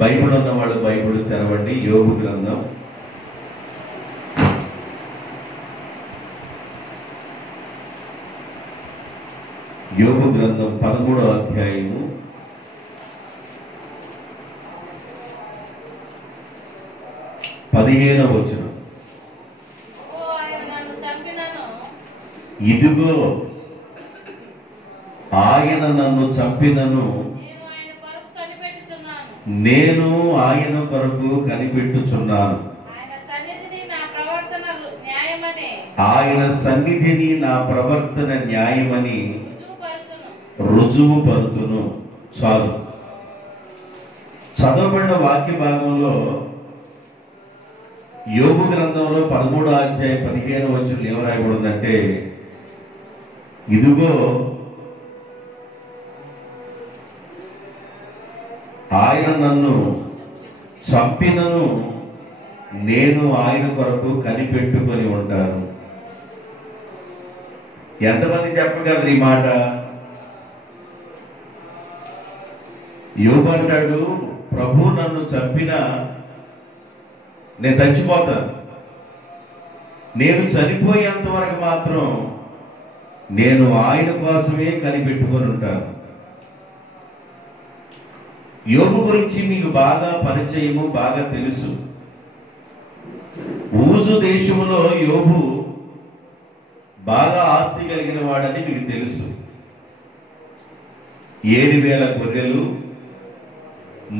Bible ఉన్న వాళ్ళు Bible తెరవండి. యోబు గ్రంథం యోబు గ్రంథం 13వ అధ్యాయము 15వ వచనం. ఇదిగో ఆయన నన్ను చంపినను నేను ఆయన కొరకు కనిపెట్టుచున్నాను. ఆయన సన్నిధిని నా ప్రవర్తన న్యాయమని రుజువు పరుతును. చాలు. చదవబడిన వాక్య భాగంలో యోబు గ్రంథంలో 13వ అధ్యాయం 15వ వచనం ఏం రాయబడిందంటే, ఇదిగో ఆయన నన్ను చంపినను నేను ఆయన కొరకు కనిపెట్టుకొని ఉంటాను. ఎంతమంది చెప్పగలరు ఈ మాట? యోబు అంటాడు, ప్రభు నన్ను చంపినా నేను చచ్చిపోతాను, నేను చనిపోయేంత వరకు మాత్రం నేను ఆయన కోసమే కనిపెట్టుకొని ఉంటాను. యోబు గురించి మీకు బాగా పరిచయము, బాగా తెలుసు. ఊజు దేశంలో యోబు బాగా ఆస్తి కలిగిన వాడని మీకు తెలుసు. 7,000 గొర్రెలు,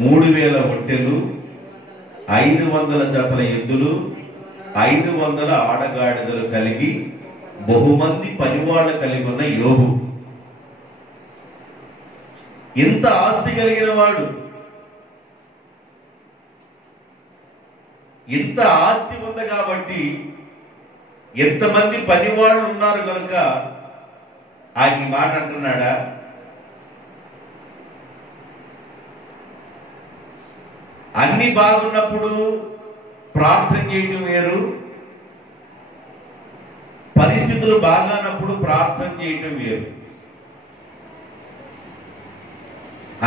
3,000 ఒంటెలు, 500 జతల ఎద్దులు, 500 ఆడగాడిదలు కలిగి బహుమంది పనివాళ్ళు కలిగి ఉన్న యోబు ఇంత ఆస్తి కలిగిన వాడు. ఇంత ఆస్తి ఉంది కాబట్టి, ఎంతమంది పనివాళ్ళు ఉన్నారు కనుక ఆయన ఈ మాట అంటున్నాడా? అన్ని బాగున్నప్పుడు ప్రార్థన చేయటం వేరు, పరిస్థితులు బాగానప్పుడు ప్రార్థన చేయటం వేరు.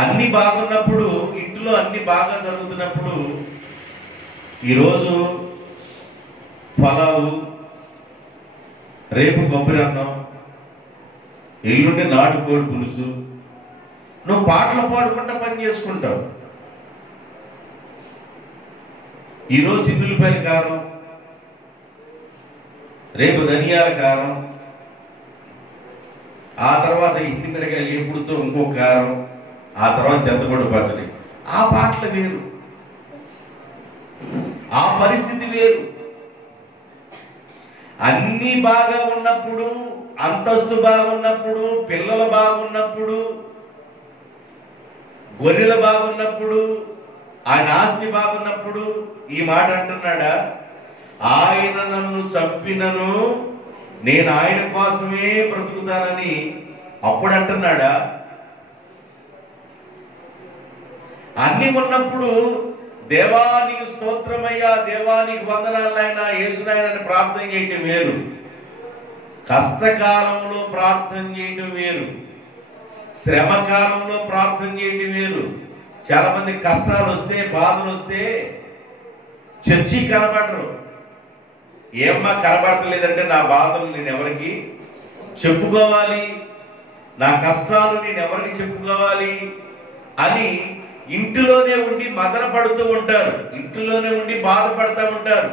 అన్ని బాగున్నప్పుడు, ఇంట్లో అన్ని బాగా జరుగుతున్నప్పుడు, ఈరోజు పలావు, రేపు కొబ్బరి అన్నం, ఎల్లుండి నాటుకోడి పులుసు, నువ్వు పాటలు పాడుకుంటా పని చేసుకుంటావు. ఈరోజు సిన్నులపల్లి కారం, రేపు ధనియాల కారం, ఆ తర్వాత ఇంటి మిరగాయలు ఎప్పుడుతో ఇంకో కారం, ఆ తర్వాత చింతపండు పచ్చడి. ఆ పాటలు వేరు, ఆ పరిస్థితి వేరు. అన్ని బాగా ఉన్నప్పుడు, అంతస్తు బాగున్నప్పుడు, పిల్లలు బాగున్నప్పుడు, గొర్రెలు బాగున్నప్పుడు, ఆయన ఆస్తి బాగున్నప్పుడు ఈ మాట అంటున్నాడా? ఆయన నన్ను చంపినను నేను ఆయన కోసమే బ్రతుకుతానని అప్పుడు అంటున్నాడా? అన్ని ఉన్నప్పుడు దేవా నీకు స్తోత్రమయ్యా, దేవా నీకు వందనాలైనా, యేసునాయనని ప్రార్థన చేయటం వేరు, కష్టకాలంలో ప్రార్థన చేయటం వేరు, శ్రమ కాలంలో ప్రార్థన చేయటం వేరు. చాలా మంది కష్టాలు వస్తే, బాధలు వస్తే చర్చి కనబడరు. ఏమ్మా కనబడతలేదంటే, నా బాధలు నేను ఎవరికి చెప్పుకోవాలి, నా కష్టాలు నేను ఎవరికి చెప్పుకోవాలి అని ఇంటిలోనే ఉండి మదన పడుతూ ఉంటారు, ఇంటిలోనే ఉండి బాధపడతా ఉంటారు.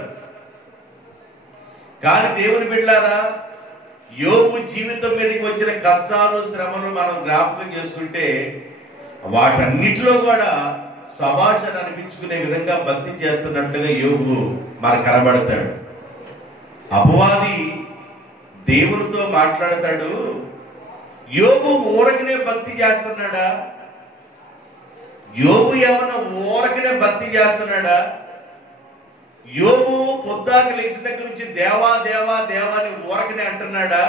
కానీ దేవుని బిడ్డలారా, యోబు జీవితం మీదకి వచ్చిన కష్టాలు, శ్రమలు మనం జ్ఞాపకం చేసుకుంటే వాటన్నిటిలో కూడా సభాషణ అనిపించుకునే విధంగా భక్తి చేస్తున్నట్లుగా యోబు మనకు కనబడతాడు. అపవాది దేవునితో మాట్లాడతాడు. యోబు ఊరకనే భక్తి చేస్తున్నాడా? యోబు ఏమన్నా ఊరకనే భక్తి చేస్తున్నాడా? యోబు పొద్దాక లేచిన దగ్గర నుంచి దేవా దేవా దేవా అని ఊరకనే అంటున్నాడా?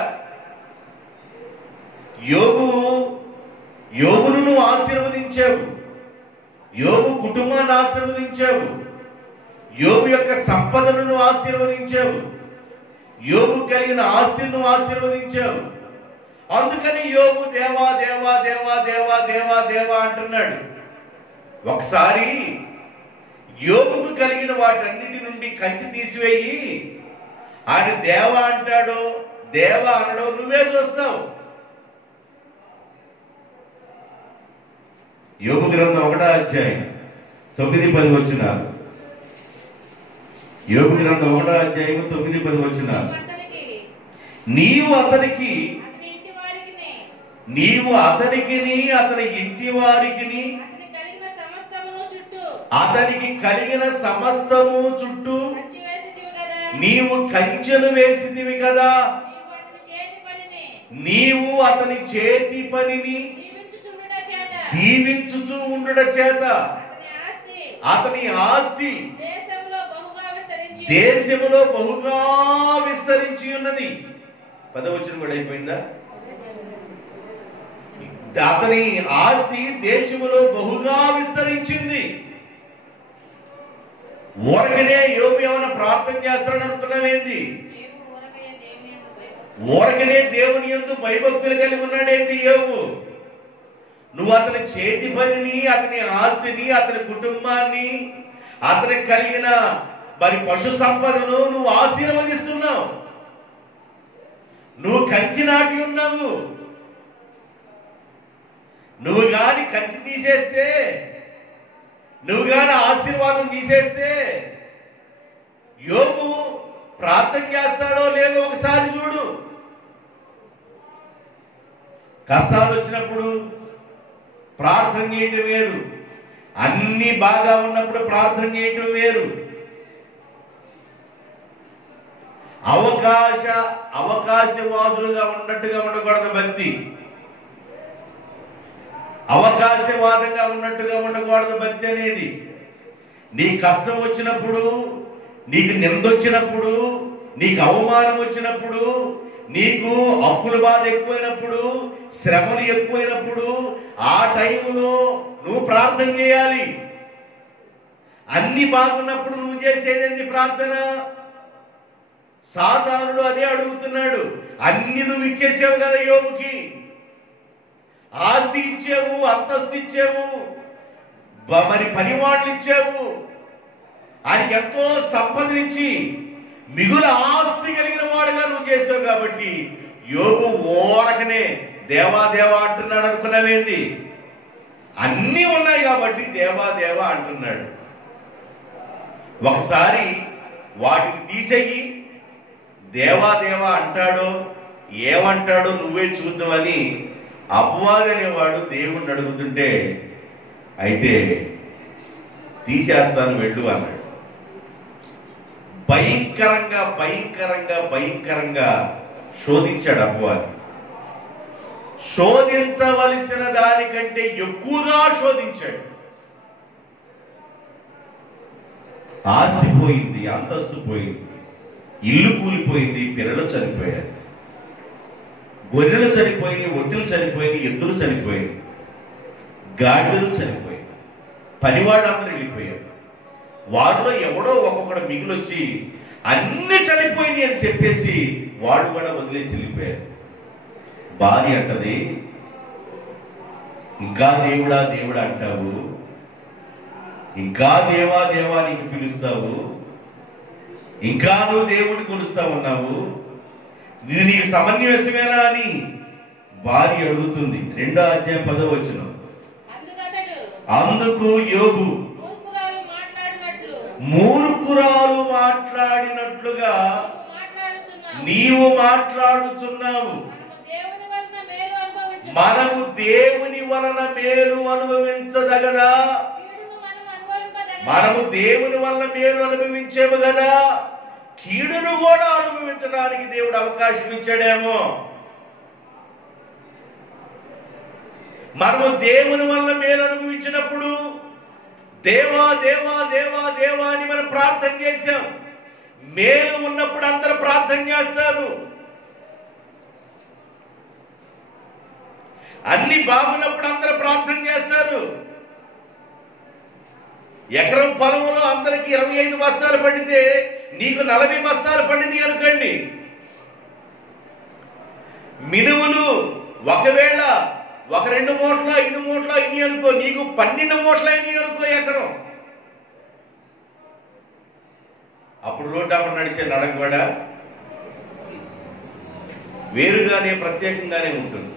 యోబును నువ్వు ఆశీర్వదించావు, యోబు కుటుంబాన్ని ఆశీర్వదించావు, యోబు యొక్క సంపదను నువ్వు ఆశీర్వదించావు, యోబు కలిగిన ఆస్తిని నువ్వు ఆశీర్వదించావు. అందుకని యోబు దేవా దేవా దేవా దేవా దేవా దేవా అంటున్నాడు. ఒకసారి యోబుకు కలిగిన వాటన్నిటి నుండి కంచి తీసివేయి. ఆయన దేవ అంటాడో దేవ అనడో నువ్వే చూస్తావు. యోబు గ్రంథం 1వ అధ్యాయం 9-10 వచనాలు. యోబు గ్రంథం 1వ అధ్యాయం 9-10 వచనాలు. నీవు అతనికి అతని ఇంటి వారికి అతనికి కలిగిన సమస్తము చుట్టూ నీవు కంచెలు వేసిదివి కదా. నీవు అతని చేతి పనిని దీవించుచూ ఉండుట చేత అతని ఆస్తి దేశములో బహుగా విస్తరించి ఉన్నది. 10వ వచనం కూడా అయిపోయిందా? అతని ఆస్తి దేశములో బహుగా విస్తరించింది. ఊరకనే యోబు ఏమైనా ప్రార్థన చేస్తాడని అనుకున్నావేంది? ఊరకనే దేవుని యందు భయభక్తులు కలిగి ఉన్నాడేంది యోబు? నువ్వు అతని చేతి పనిని, అతని ఆస్తిని, అతని కుటుంబాన్ని, అతనికి కలిగిన మరి పశు సంపదను నువ్వు ఆశీర్వదిస్తున్నావు. నువ్వు కంచి నాటి ఉన్నావు. నువ్వు గాని కంచి తీసేస్తే, నువ్వు గాని ఆశీర్వాదం తీసేస్తే యోబు ప్రార్థన చేస్తాడో లేదో ఒకసారి చూడు. కష్టాలు వచ్చినప్పుడు ప్రార్థన చేయటం వేరు, అన్ని బాగా ఉన్నప్పుడు ప్రార్థన చేయటం వేరు. అవకాశవాదులుగా ఉన్నట్టుగా ఉండకూడదు భక్తి. అవకాశవాదంగా ఉన్నట్టుగా ఉండకూడదు భక్తి అనేది. నీ కష్టం వచ్చినప్పుడు, నీకు నిందొచ్చినప్పుడు, నీకు అవమానం వచ్చినప్పుడు, నీకు అప్పుల బాధ ఎక్కువైనప్పుడు, శ్రమలు ఎక్కువైనప్పుడు, ఆ టైంలో నువ్వు ప్రార్థన చేయాలి. అన్ని బాగున్నప్పుడు నువ్వు చేసేది ప్రార్థన. సాతానుడు అదే అడుగుతున్నాడు. అన్ని నువ్వు ఇచ్చేసావు కదా యోబుకి. ఆస్తి ఇచ్చావు, అంతస్తు ఇచ్చావు, మరి పనివాళ్ళు ఇచ్చావు, ఆయనకి ఎంతో సంపదనిచ్చి మిగుల ఆస్తి కలిగిన వాడుగా నువ్వు చేసావు. కాబట్టి యోబు ఓరకనే దేవా దేవా అంటున్నాడు అనుకున్నావేంది? అన్నీ ఉన్నాయి కాబట్టి దేవా దేవా అంటున్నాడు. ఒకసారి వాటిని తీసేయి, దేవా దేవా అంటాడో ఏమంటాడో నువ్వే చూద్దామని అపవాది అనేవాడు దేవుణ్ణి అడుగుతుంటే, అయితే తీసేస్తాను వెళ్ళు అన్నాడు. భయంకరంగా భయంకరంగా భయంకరంగా శోధించాడు అపవాది. శోధించవలసిన దానికంటే ఎక్కువగా శోధించాడు. ఆస్తి పోయింది, అంతస్తు పోయింది, ఇల్లు కూలిపోయింది, పిల్లలు చనిపోయారు, గొర్రెలు చనిపోయింది, ఒడ్డులు చనిపోయింది, ఎద్దులు చనిపోయింది, గాడిదలు చనిపోయింది, పనివాళ్ళందరూ వెళ్ళిపోయారు. వాడిలో ఎవడో ఒక్కొక్కడు మిగిలొచ్చి అన్ని చనిపోయింది అని చెప్పేసి వాడు కూడా వదిలేసి వెళ్ళిపోయారు. భార్య అంటది, ఇంకా దేవుడా దేవుడా అంటావు, ఇంకా దేవా దేవా నీకు పిలుస్తావు, ఇంకా నువ్వు దేవుడిని కొలుస్తా ఉన్నావు, ఇది నీకు సమన్వయమేనా అని భార్య అడుగుతుంది. 2వ అధ్యాయం 10వ వచనం. అందుకు యోబు మూర్ఖురాలు మాట్లాడినట్లుగా నీవు మాట్లాడుచున్నావు. మనము దేవుని వలన మేలు అనుభవించదగదా? మనము దేవుని వలన మేలు అనుభవించేము కదా, కీడును కూడా అనుభవించడానికి దేవుడు అవకాశం ఇచ్చాడేమో. మనము దేవుని వలన మేలు అనుభవించినప్పుడు దేవా దేవా దేవా దేవా అని మనం ప్రార్థన చేశాం. మేలు ఉన్నప్పుడు అందరూ ప్రార్థన చేస్తారు, అన్ని బాగున్నప్పుడు అందరూ ప్రార్థన చేస్తారు. ఎకరం పొలంలో అందరికి 25 బస్తాలు పండితే నీకు 40 బస్తాలు పండింది అనుకోండి. మినుములు ఒకవేళ 1-2 మూటలు 5 మూటలు ఇన్ని అనుకో, నీకు 12 మూటలు అయినాయి అనుకో ఎకరం. అప్పుడు రోడ్డు అప్పుడు నడిచే నడక కూడా వేరుగానే ప్రత్యేకంగానే ఉంటుంది.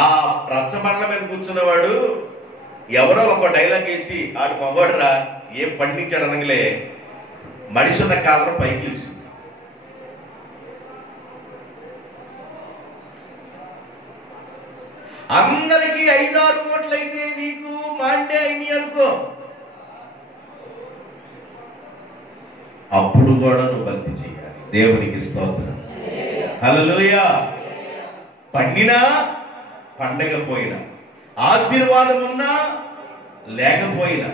ఆ రచ్చబండ్ల మీద కూర్చున్నవాడు ఎవరో ఒక డైలాగ్ వేసి ఆడు మగోడరా ఏం పండించాడు అనగలే మనిషి ఉన్న కాలం పైకి లేచి అందరికీ 5-6 కోట్లు అయితే నీకు మాండే అయినాయి అనుకో, అప్పుడు కూడా నువ్వు భక్తి చేయాలి. దేవునికి స్తోత్రం. హల్లెలూయా. పండినా పండగపోయినా, ఆశీర్వాదం ఉన్నా లేకపోయినా,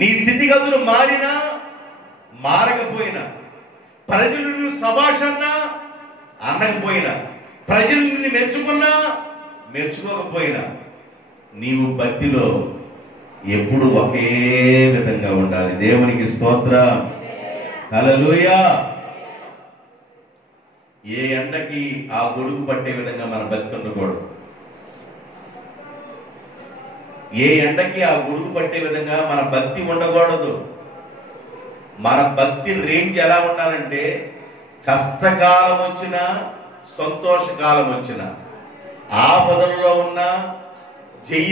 నీ స్థితిగతులు మారినా మారకపోయినా, ప్రజలు నువ్వు సభాషన్నా అనకపోయినా, ప్రజలు నిన్ను మెచ్చుకున్నా మెచ్చుకోకపోయినా, నీవు భక్తిలో ఎప్పుడు ఒకే విధంగా ఉండాలి. దేవునికి స్తోత్రం. హల్లెలూయా. ఏ ఎండకి ఆ గొడుగు పట్టే విధంగా మన భక్తి ఉండకూడదు. ఏ ఎండకి ఆ గొడుగు పట్టే విధంగా మన భక్తి ఉండకూడదు. మన భక్తి రేంజ్ ఎలా ఉండాలంటే, కష్టకాలం వచ్చినా సంతోషకాలం వచ్చినా, ఆపదలలో ఉన్నా జై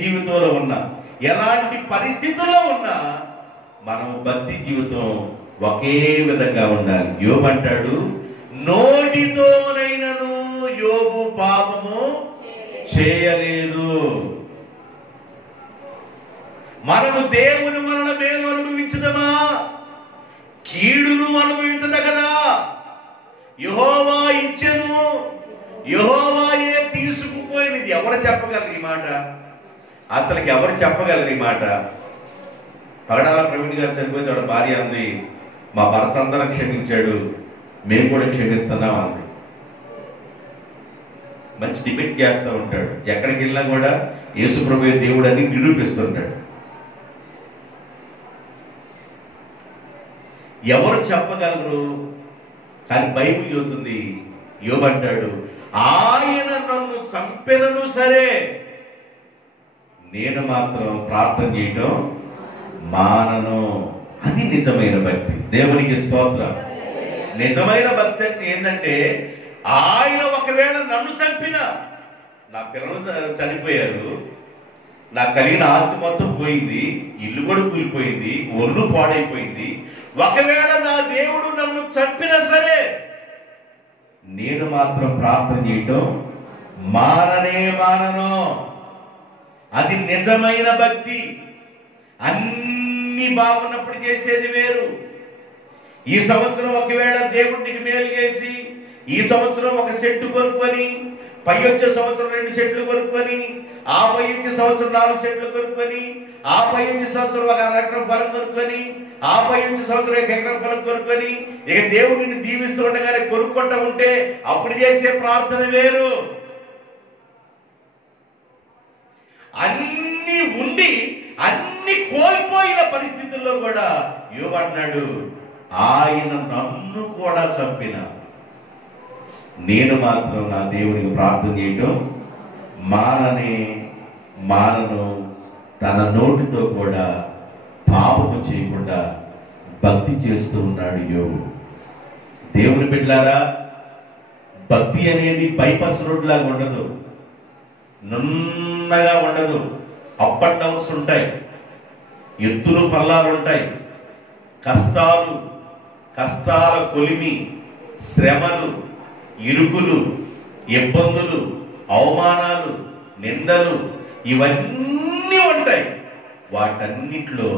జీవితంలో ఉన్నా, ఎలాంటి పరిస్థితుల్లో ఉన్నా మనం భక్తి జీవితం ఒకే విధంగా ఉండాలి. యోబు అంటాడు, నోటితోనైనను యోబు పాపము చేయలేదు. మనము దేవుని వలన మేలు అనుభవించదమా, కీడును అనుభవించద కదా. యెహోవా ఇచ్చెను, యెహోవాయే తీసుకుపోయినది. ఎవరు చెప్పగలరు ఈ మాట? అసలు ఎవరు చెప్పగలరు ఈ మాట? పగడాల ప్రవీణ్ గారు చనిపోతే వాడు భార్య అంది, మా భర్త అందరం క్షమించాడు, మేము కూడా క్షమిస్తున్నాం అంది. మంచి డిబేట్ చేస్తూ ఉంటాడు. ఎక్కడికి వెళ్ళినా కూడా యేసు ప్రభువే దేవుడు అని నిరూపిస్తుంటాడు. ఎవరు చెప్పగలరు? కానీ బైబిల్ చెబుతుంది, యోబు అంటాడు, ఆయన నన్ను చంపెనను సరే నేను మాత్రం ప్రార్థన చేయటం మానను. అది నిజమైన భక్తి. దేవునికి స్తోత్రం. నిజమైన భక్తి అంటే ఏంటంటే, ఆయన ఒకవేళ నన్ను చంపినా, నా పిల్లలు చనిపోయారు, నాకు కలిగిన ఆస్తి మొత్తం పోయింది, ఇల్లు కూడా కూలిపోయింది, ఒళ్ళు పాడైపోయింది, ఒకవేళ నా దేవుడు నన్ను చంపినా సరే నేను మాత్రం ప్రార్థన చేయటం మాననే మానను. అది నిజమైన భక్తి. అన్ని బాగున్నప్పుడు చేసేది వేరు. ఈ సంవత్సరం ఒకవేళ దేవుడికి మేలు చేసి ఈ సంవత్సరం ఒక సెట్టు కొనుక్కొని, పై వచ్చే సంవత్సరం 2 సెట్లు కొనుక్కొని, ఆ పై వచ్చే సంవత్సరం 4 సెట్లు కొనుక్కొని, ఆ పై వచ్చే సంవత్సరం 1 ఎకరం పొలం కొనుక్కొని, ఆ పై వచ్చే సంవత్సరం 1 ఎకరం పొలం కొనుక్కొని, ఇక దేవుడిని దీవిస్తూ ఉండగానే కొనుక్కుంటూ ఉంటే అప్పుడు చేసే ప్రార్థన వేరు. అన్ని ఉండి అన్ని కోల్పోయిన పరిస్థితుల్లో కూడా యోబు అన్నాడు, ఆయన నన్ను కూడా చంపిన నేను మాత్రం నా దేవునికి ప్రార్థన చేయటం మాననే మానను. తన నోటితో కూడా పాపము చేయకుండా భక్తి చేస్తూ ఉన్నాడు యోబు. దేవుని బిడ్డలారా, భక్తి అనేది బైపాస్ రోడ్ లాగా ఉండదు, నున్నగా ఉండదు. అప్ అండ్ డౌన్స్ ఉంటాయి, ఎత్తులు పల్లాలు ఉంటాయి, కష్టాల కొలిమి, శ్రమలు, ఇరుకులు, ఇబ్బందులు, అవమానాలు, నిందలు, ఇవన్నీ ఉంటాయి. వాటన్నిటిలో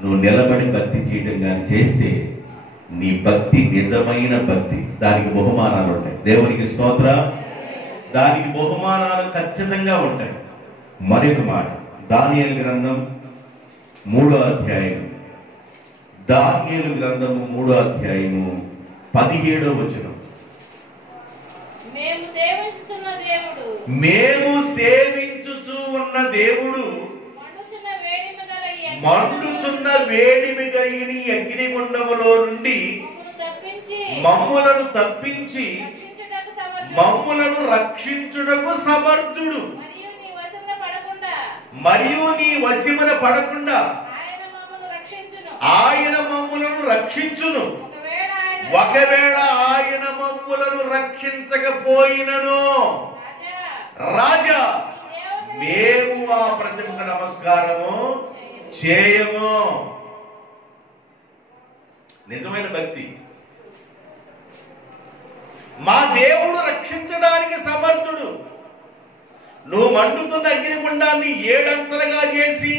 నువ్వు నిలబడి భక్తి చేయడం కానీ చేస్తే నీ భక్తి నిజమైన భక్తి. దానికి బహుమానాలు ఉంటాయి. దేవునికి స్తోత్రం. దానికి బహుమానాలు ఖచ్చితంగా ఉంటాయి. మరొక మాట, దానియేలు గ్రంథం 3వ అధ్యాయం, దానియేలు గ్రంథము 3వ అధ్యాయము 17వ వచనం. మేము సేవించుచు ఉన్న దేవుడు మండుచున్న వేడిమి కలిగిన అగ్నిగుండములో నుండి మమ్ములను తప్పించి మమ్ములను రక్షించుటకు సమర్థుడు. మరియు నీ వశమున పడకుండా ఆయన మమ్ములను రక్షించును. ఒకవేళ ఆయన మమ్ములను రక్షించకపోయినను రాజా మేము ఆ ప్రతిమకు నమస్కారము చేయము. నిజమైన భక్తి. మా దేవుడు రక్షించడానికి సమర్థుడు. నువ్వు మండుతున్న అగ్నిగుండాన్ని 7 అంతలుగా చేసి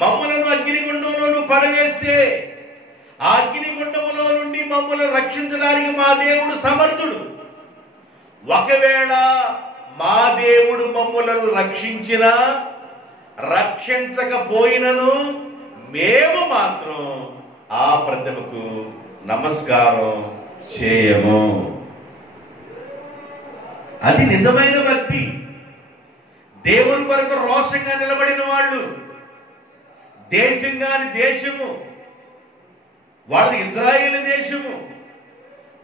మమ్మలను అగ్నిగుండంలో నువ్వు పడవేస్తే ఆ అగ్నిగుండములో నుండి మమ్మల్ని రక్షించడానికి మా దేవుడు సమర్థుడు. ఒకవేళ మా దేవుడు మమ్మలను రక్షించినా రక్షించకపోయినను మేము మాత్రం ఆ ప్రతిమకు నమస్కారం చేయము. అది నిజమైన భక్తి. దేవుని కొరకు రోషంగా నిలబడిన వాళ్ళు. దేశం కాని దేశము వాళ్ళది ఇజ్రాయేల్ దేశము.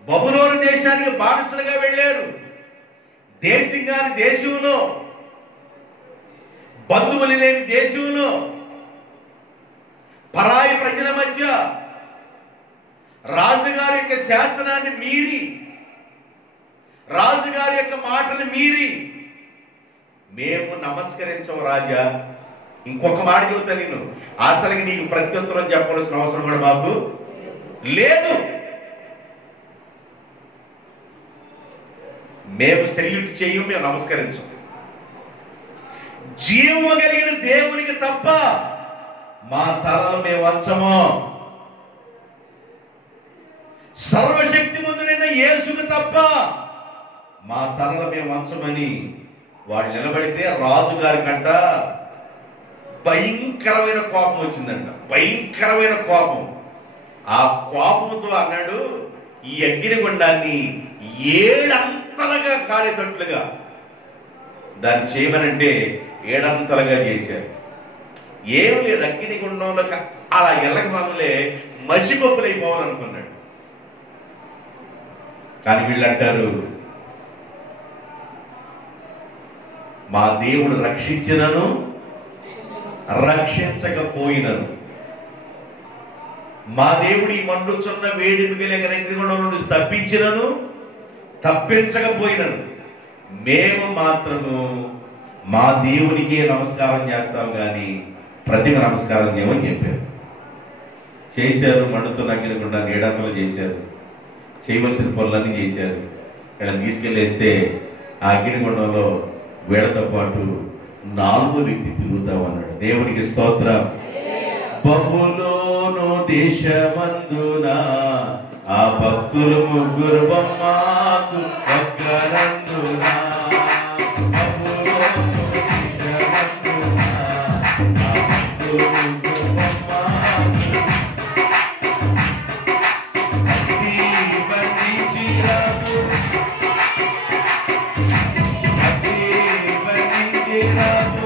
బబులోను దేశానికి బానిసలుగా వెళ్ళారు. దేశం కాని దేశంలో, బంధువులు లేని దేశంలో, పరాయి ప్రజల మధ్య రాజుగారి యొక్క శాసనాన్ని మీరి, రాజుగారి యొక్క మాటలు మీరి మేము నమస్కరించము రాజా. ఇంకొక మాట చెబుతా, నేను అసలుకి నీకు ప్రత్యుత్తరం చెప్పవలసిన అవసరం కూడా మాకు లేదు. మేము సెల్యూట్ చేయము, మేము నమస్కరించం. జీవము కలిగిన దేవునికి తప్ప మా తలలు మేము వంచము. సర్వశక్తిమంతుడైన యేసుకు తప్ప మా తలలు మేము వంచమని వాళ్ళు నిలబడితే రాజుగారి కంట భయంకరమైన కోపం వచ్చిందంట. భయంకరమైన కోపం. ఆ కోపంతో అన్నాడు, ఈ అగ్నిగుండాన్ని 7 అంతలుగా కాలేటట్లుగా దాన్ని చేయమనంటే 7 అంతలుగా చేశారు. ఏం లేదు, అగ్నిగుండంలో అలా ఎల్లకి మనలే మసిపప్పులు అయిపోవాలనుకున్నాడు. కానీ వీళ్ళు అంటారు, మా దేవుడు రక్షించినను రక్షించకపోయినను, మా దేవుడు ఈ మండుచున్న వేడి మిగిలిన అగ్నిగుండం నుండి తప్పించినను తప్పించకపోయినను మేము మాత్రము మా దేవునికే నమస్కారం చేస్తాం కానీ ప్రతిమ నమస్కారం చేయమని చెప్పారు. చేశారు. మండుతున్న అగ్నిగుండాన్ని 7 అంతలు చేశారు. చేయవలసిన పనులన్నీ చేశారు. ఇక్కడ తీసుకెళ్ళేస్తే ఆ అగ్నిగుండంలో వీళ్ళతో పాటు 4వ వ్యక్తి తిరుగుతా ఉన్నాడు. దేవునికి స్తోత్రం. బబులోను దేశమందున ఆ భక్తులు 3 బొమ్మకు ఒక్కరందున, బబులోను దేశమందున ఆ భక్తులు 3 బొమ్మకు అతి బంధించిరాదు, అతి బంధించిరాదు.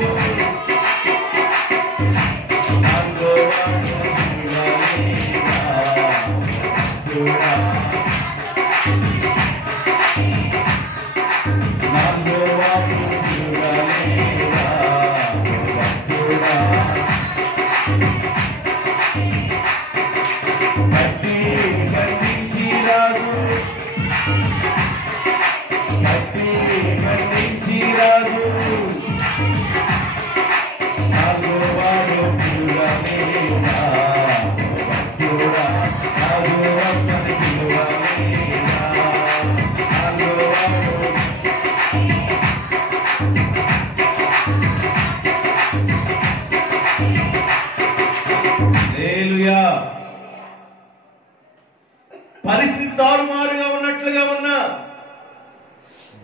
పరిస్థితి తారుమారుగా ఉన్నట్లుగా ఉన్నా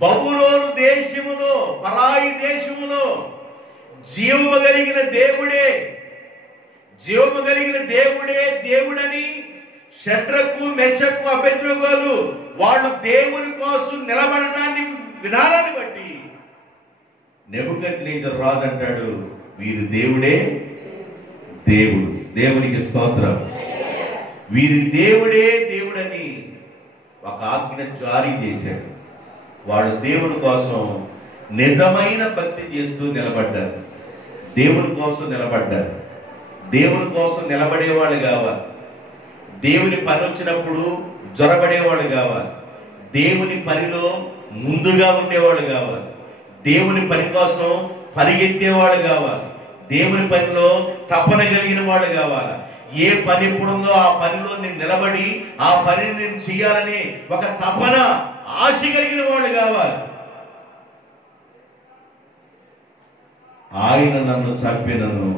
బబులోను దేశములో, పరాయి దేశములో జీవము కలిగిన దేవుడే, జీవము కలిగిన దేవుడే దేవుడని షడ్రకు, మెషకు, అబేద్నెగోలు వాళ్ళు దేవుని కోసం నిలబడటాన్ని విధానాన్ని బట్టి నెబుకద్నెజరు రాజు అంటాడు, వీరు దేవుడే దేవుడు. దేవునికి స్తోత్రం. వీరి దేవుడే దేవుడని ఒక ఆజ్ఞ జారీ చేశాడు. వాళ్ళు దేవుడి కోసం నిజమైన భక్తి చేస్తూ నిలబడ్డారు. దేవుని కోసం నిలబడ్డారు. దేవుని కోసం నిలబడేవాళ్ళు కావాలి. దేవుని పని వచ్చినప్పుడు జ్వరబడేవాళ్ళు కావాలి. దేవుని పనిలో ముందుగా ఉండేవాళ్ళు కావాలి. దేవుని పని కోసం పరిగెత్తేవాళ్ళు కావాలి. దేవుని పనిలో తపన కలిగిన వాడు కావాలి. ఏ పని ఇప్పుడుందో ఆ పనిలో నేను నిలబడి ఆ పనిని నేను చేయాలని ఒక తపన, ఆశ కలిగిన వాడు కావాలి. ఆయన నన్ను చంపినను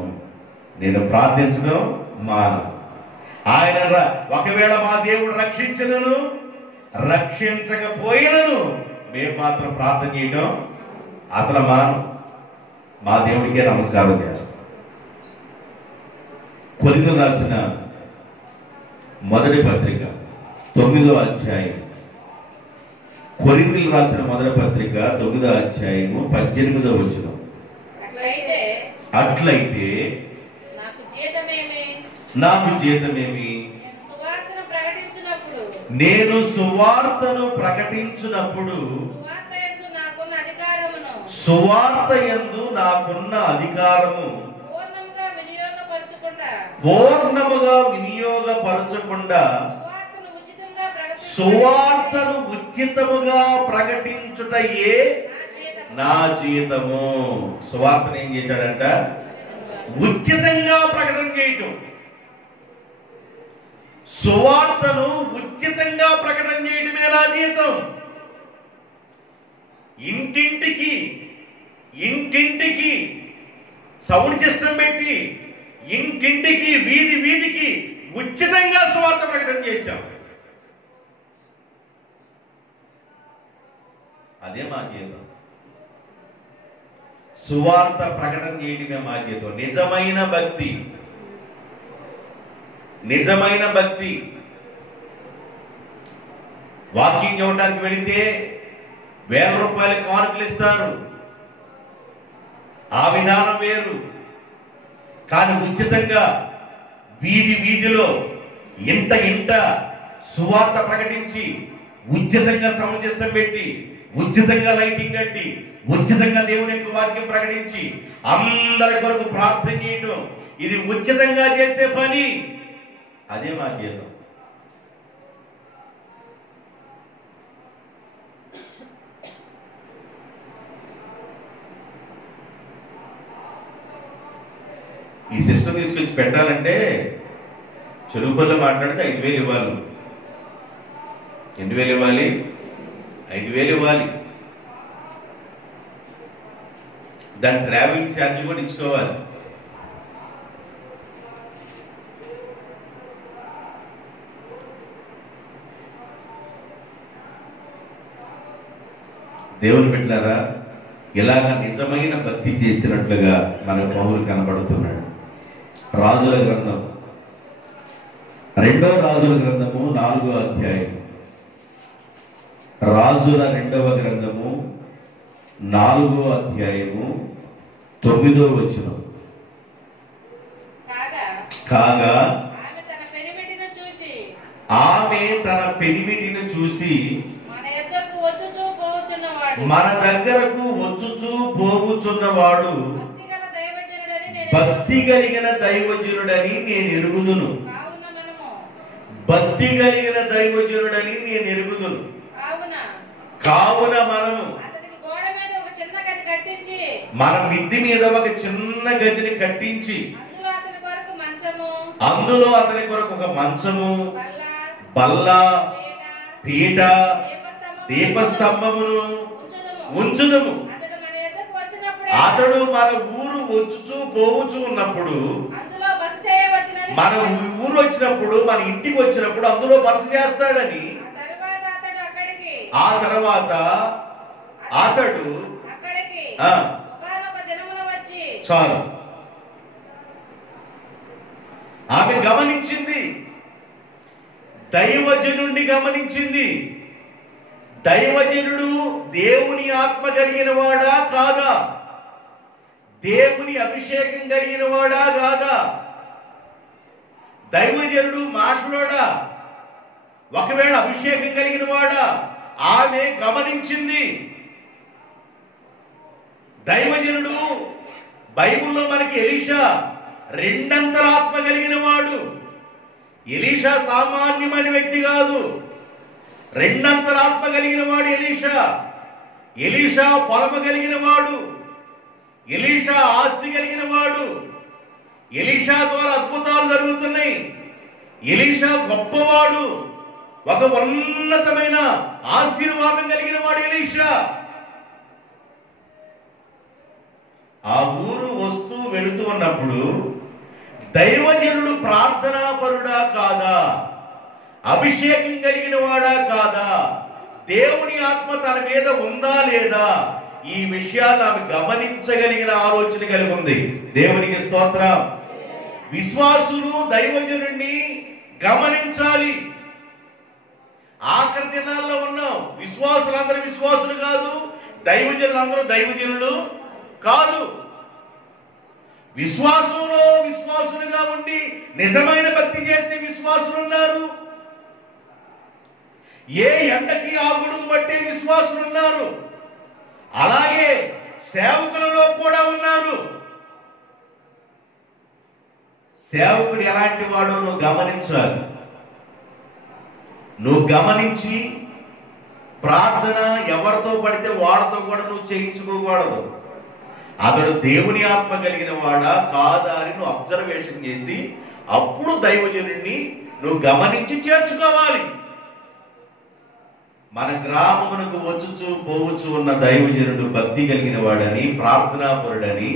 నేను ప్రార్థించడం మాను. ఆయన ఒకవేళ మా దేవుడు రక్షించినను రక్షించకపోయినను మేము మాత్రం ప్రార్థన చేయడం అసలు మాను. మా దేవుడికే నమస్కారం చేస్తాం. కొరింథీయులకు రాసిన మొదటి పత్రిక 9వ అధ్యాయం. కొరింథీయులకు రాసిన మొదటి పత్రిక 9వ అధ్యాయము 18వ వచనం. అట్లయితే నాకు జీతమేమి? నేను సువార్తను ప్రకటించినప్పుడు సువార్త యందు నాకున్న అధికారము పూర్ణముగా వినియోగపరచకుండా సువార్తను ఉచితముగా ప్రకటించుటయే నా జీతము. సువార్తను ఏం చేశాడంట? ఉచితంగా ప్రకటన చేయటం. సువార్తను ఉచితంగా ప్రకటన చేయడమే నా జీతం. ఇంటింటికి సౌండ్ సిస్టమ్ పెట్టి ఇంటింటికి వీధికి ఉచితంగా సువార్త ప్రకటన చేశాం. అదే మా జీతం. సువార్త ప్రకటన చేయడమే మా జీతం. నిజమైన భక్తి. వాకింగ్ ఇవ్వడానికి వెళితే 1000 రూపాయలు కానుకలు ఇస్తారు. ఆ విధానం వేరు. కానీ ఉచితంగా వీధిలో ఇంట సువార్త ప్రకటించి ఉచితంగా సౌండ్ సిస్టమ్ పెట్టి ఉచితంగా లైటింగ్ కట్టి ఉచితంగా దేవుని యొక్క వాక్యం ప్రకటించి అందరి కొరకు ప్రార్థన చేయటం, ఇది ఉచితంగా చేసే పని. అదే మా జీతం. ఈ సిస్టమ్ తీసుకొచ్చి పెట్టాలంటే చెరువుపల్లి మాట్లాడితే 5,000 ఇవ్వాలి. 2,000 ఇవ్వాలి, 5,000 ఇవ్వాలి. దాని ట్రావెలింగ్ ఛార్జ్ కూడా ఇచ్చుకోవాలి. దేవుని బిడ్డలారా, ఇలాగ నిజమైన భక్తి చేసినట్లుగా మన పౌలు కనబడుతున్నాడు. రాజుల గ్రంథం 2వ రాజుల గ్రంథము 4వ అధ్యాయం. రాజుల 2వ గ్రంథము 4వ అధ్యాయము 9వ వచనం. కాగా ఆమె తన పెనిమిటిని చూసి మన దగ్గరకు వచ్చుచూ పోవుచున్నవాడు భక్తి కలిగిన దైవజనుడని నేను ఎరుగుదును. భక్తి కలిగిన దైవజనుడని నేను ఎరుగుదును. కావున మనము మన మిద్ది మీద ఒక చిన్న గదిని కట్టించి అందులో అతని కొరకు ఒక మంచము, బల్ల, పీట, దీపస్తంభమును ఉంచుదము. అతడు మన ఊరు వచ్చుచూ పోవుచూ ఉన్నప్పుడు, మన ఊరు వచ్చినప్పుడు, మన ఇంటికి వచ్చినప్పుడు అందులో బస చేస్తాడని. ఆ తర్వాత అతడు చాలు. ఆమె గమనించింది, దైవజనుడిని గమనించింది. దైవజనుడు దేవుని ఆత్మ కలిగిన వాడా కాదా? దేవుని అభిషేకం కలిగిన వాడా కాదా? దైవజనుడు మాట్లాడా? ఒకవేళ అభిషేకం కలిగిన వాడా? ఆమె గమనించింది. దైవజనుడు బైబిల్లో మనకి ఎలీషా రెండంతల ఆత్మ కలిగిన వాడు. ఎలీషా సామాన్యమైన వ్యక్తి కాదు, రెండంతల ఆత్మ కలిగిన వాడు ఎలీషా. ఎలీషా పొలము కలిగిన వాడు, ఎలీషా ఆస్తి కలిగిన వాడు, ఎలీషా ద్వారా అద్భుతాలు జరుగుతున్నాయి, ఎలీషా గొప్పవాడు, ఒక ఉన్నతమైన ఆశీర్వాదం కలిగిన వాడు ఎలీషా. ఆ ఊరు వస్తూ వెళుతూ ఉన్నప్పుడు దైవజనుడు ప్రార్థనాపరుడా కాదా, అభిషేకం కలిగిన వాడా కాదా, దేవుని ఆత్మ తన మీద ఉందా లేదా, ఈ విషయాలు ఆమె గమనించగలిగిన ఆలోచన కలిగి ఉంది. దేవునికి స్తోత్రం. విశ్వాసులు దైవజనుడిని గమనించాలి. ఆఖరి దినాల్లో ఉన్నాం. విశ్వాసులందరూ విశ్వాసులు కాదు, దైవజనులందరూ దైవజనులు కాదు. విశ్వాసంలో విశ్వాసులుగా ఉండి నిజమైన భక్తి చేసే విశ్వాసులు ఉన్నారు. ఏ ఎండకి ఆ గొడుగు పట్టే విశ్వాసులు ఉన్నారు. అలాగే సేవకులలో కూడా ఉన్నారు. సేవకుడు ఎలాంటి వాడో నువ్వు గమనించాలి. నువ్వు గమనించి ప్రార్థన ఎవరితో పడితే వాడితో కూడా నువ్వు చేయించుకోకూడదు. అతడు దేవుని ఆత్మ కలిగిన వాడా కాదా అని నువ్వు అబ్జర్వేషన్ చేసి అప్పుడు దైవజనుడిని నువ్వు గమనించి చేర్చుకోవాలి. మన గ్రామమునకు వచ్చుచు పోవచ్చు ఉన్న దైవజనుడు భక్తి కలిగిన వాడని, ప్రార్థనాపరుడని,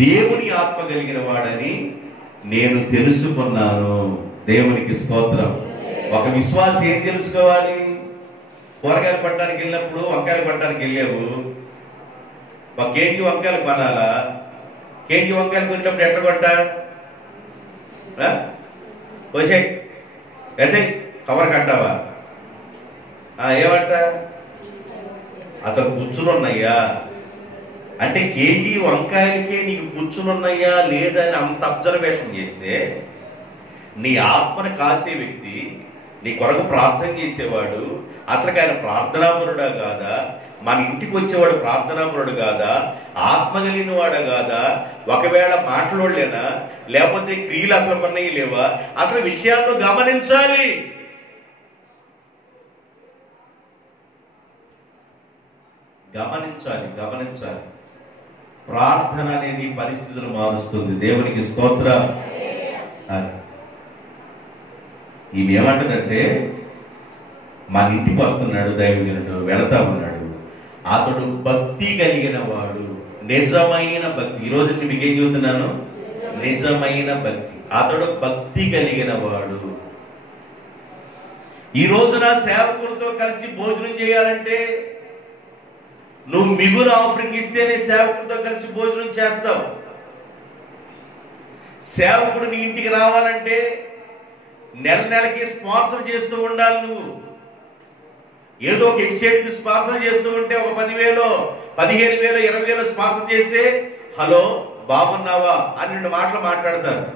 దేవుని ఆత్మ కలిగిన వాడని నేను తెలుసుకున్నాను. దేవునికి స్తోత్రం. ఒక విశ్వాసి ఏం తెలుసుకోవాలి? కూరగాయలు పట్టడానికి వెళ్ళినప్పుడు వంకాయలు పట్టడానికి వెళ్ళావు, ఒక కేజీ వంకాయలు కొనాలా? కేజీ వంకాయలు కొనేటప్పుడు ఎట్లా కొట్టా? వచ్చే అయితే కవర్ కట్టావా? ఏమంట? అసలు పుచ్చులున్నాయా అంటే కేజీ వంకాయలకే నీకు పుచ్చులున్నాయా లేదా అని అంత అబ్జర్వేషన్ చేస్తే నీ ఆత్మను కాసే వ్యక్తి, నీ కొరకు ప్రార్థన చేసేవాడు అసలు ఆయన ప్రార్థనాపరుడా కాదా? మన ఇంటికి వచ్చేవాడు ప్రార్థనాపరుడు కాదా? ఆత్మ కలిగిన వాడా కాదా? ఒకవేళ మాటలోళ్ళేనా, లేకపోతే క్రియలు అసలు పన్నయ్యి లేవా? అసలు విషయాలను గమనించాలి. గమనించాలి. ప్రార్థన అనేది పరిస్థితులు మారుస్తుంది. దేవునికి స్తోత్రం. ఈమె ఏమంటుందంటే, మన ఇంటికి వస్తున్నాడు దైవజనుడు, వెళతా ఉన్నాడు, అతడు భక్తి కలిగిన వాడు, నిజమైన భక్తి. ఈరోజు నేను మీకేం చెబుతున్నాను? నిజమైన భక్తి. అతడు భక్తి కలిగిన వాడు. ఈ రోజున సేవకులతో కలిసి భోజనం చేయాలంటే నువ్వు మిగులు ఆఫరింగ్ ఇస్తేనే సేవకుడితో కలిసి భోజనం చేస్తావు. సేవకుడు నీ ఇంటికి రావాలంటే నెలకి స్పాన్సర్ చేస్తూ ఉండాలి. నువ్వు ఏదో ఒక ఎపిసైడ్కి స్పాన్సర్ చేస్తూ ఉంటే ఒక 10,000, 15,000, 20,000 స్పాన్సర్ చేస్తే హలో బాగున్నావా అని 2 మాటలు మాట్లాడతారు.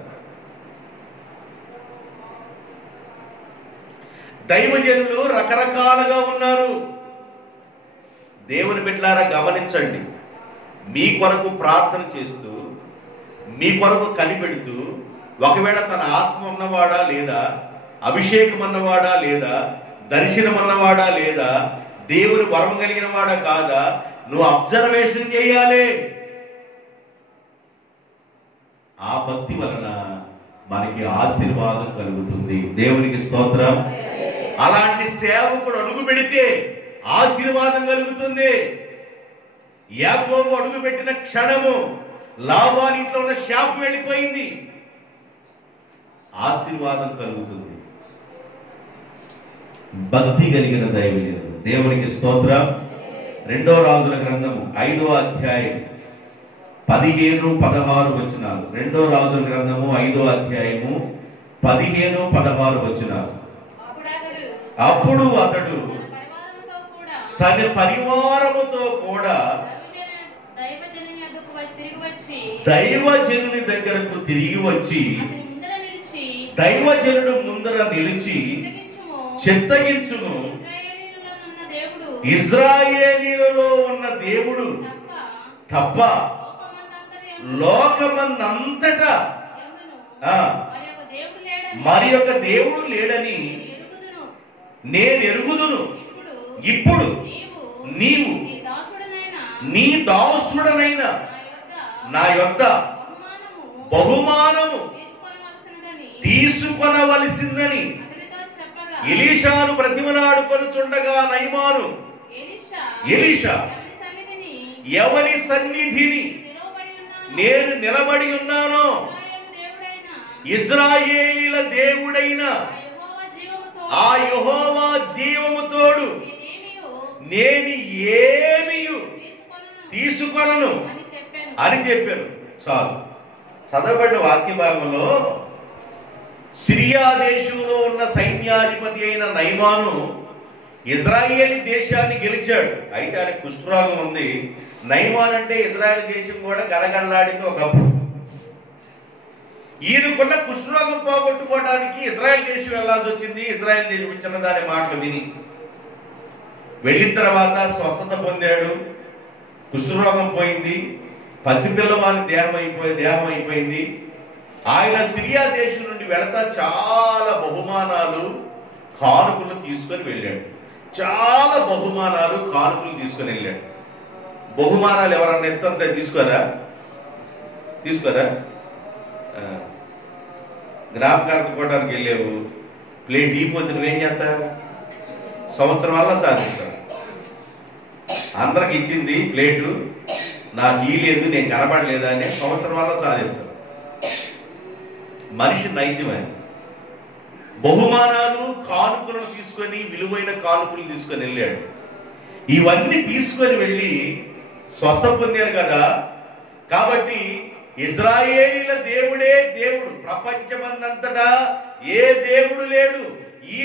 దైవజనులు రకరకాలుగా ఉన్నారు. దేవుని బిడ్డలారా గమనించండి. మీ కొరకు ప్రార్థన చేస్తూ, మీ కొరకు కనిపెడుతూ, ఒకవేళ తన ఆత్మ ఉన్నవాడా లేదా, అభిషేకం అన్నవాడా లేదా, దర్శనం అన్నవాడా లేదా, దేవుని వరం కలిగిన వాడా కాదా, నువ్వు అబ్జర్వేషన్ చేయాలి. ఆ భక్తి వలన మనకి ఆశీర్వాదం కలుగుతుంది. దేవునికి స్తోత్రం. అలాంటి సేవకుడు అడుగు పెడితే ఆశీర్వాదం కలుగుతుంది. యాకోబు అడుగు పెట్టిన క్షణము లాబాను ఇంట్లో ఉన్న శాపం వెళ్ళిపోయింది. ఆశీర్వాదం కలుగుతుంది. భక్తి కలిగిన దైవజనుడు. దేవునికి స్తోత్రం. 2వ రాజుల గ్రంథము 5వ అధ్యాయం 15-16 వచనాలు. 2వ రాజుల గ్రంథము 5వ అధ్యాయము 15-16 వచనాలు. అప్పుడు అతడు తన పరివారముతో కూడా దైవజనుని దగ్గరకు తిరిగి వచ్చి దైవజనుడు ముందర నిలిచి చిత్తగించును, ఇజ్రాయేలీలలో ఉన్న దేవుడు తప్ప లోకమందంతటా మరి యొక్క దేవుడు లేడని నేను ఎరుగుదును. ఇప్పుడు నీవు నీ దాసుడనైన నా యొద్ద బహుమానము తీసుకొనవలసిందని ఎలీషాను బ్రతిమలాడుకొనుచుండగా నయమాను ఎలీషా ఎవరి సన్నిధిని నేను నిలబడి ఉన్నానో ఇశ్రాయేలీల దేవుడైన ఆ యెహోవా జీవము తోడు నేను ఏమియు తీసుకొనను అని చెప్పాను. చాలు. చదవబడిన వాక్య భాగంలో సిరియా దేశంలో ఉన్న సైన్యాధిపతి అయిన నయమాను ఇజ్రాయేల్ దేశాన్ని గెలిచాడు. అయితే ఆయన కుష్ఠరోగం ఉంది. నయమాన్ అంటే ఇజ్రాయేల్ దేశం కూడా గడగడలాడింది ఒకప్పుడు. ఈయనకున్న కుష్ఠరోగం పోగొట్టుకోవడానికి ఇజ్రాయెల్ దేశం వెళ్లాల్సి వచ్చింది. ఇజ్రాయెల్ దేశం ఇచ్చిన దాని మాటలు విని వెళ్ళిన తర్వాత స్వస్థత పొందాడు. కుష్ఠరోగం పోయింది. పసిపిల్లవాని దేహం అయిపోయింది. ఆయన సిరియా దేశం నుండి వెళతా చాలా బహుమానాలు కానుకలు తీసుకొని వెళ్ళాడు. చాలా బహుమానాలు కానుకలు తీసుకొని వెళ్ళాడు. బహుమానాలు ఎవరన్నా ఇస్తుంటే తీసుకోరా? జ్ఞాపకార్థం కొట్టడానికి వెళ్ళావు, ప్లేట్ ఈపోతే నువ్వేం చేస్తావు? సంవత్సరం వల్ల సాధిస్తావు. అందరికి ఇచ్చింది ప్లేటు, నాకు ఈ లేదు, నేను కనబడలేదా అని సంవత్సరం వల్ల సాధిస్తావు. మనిషి నైజమే. బహుమానాలు కానుకలను తీసుకొని, విలువైన కానుకలు తీసుకొని వెళ్ళాడు. ఇవన్నీ తీసుకొని వెళ్ళి స్వస్థ పొందారు కదా. కాబట్టి ఇజ్రాయేలీల దేవుడే దేవుడు, ప్రపంచమందంతటా ఏ దేవుడు లేడు. ఈ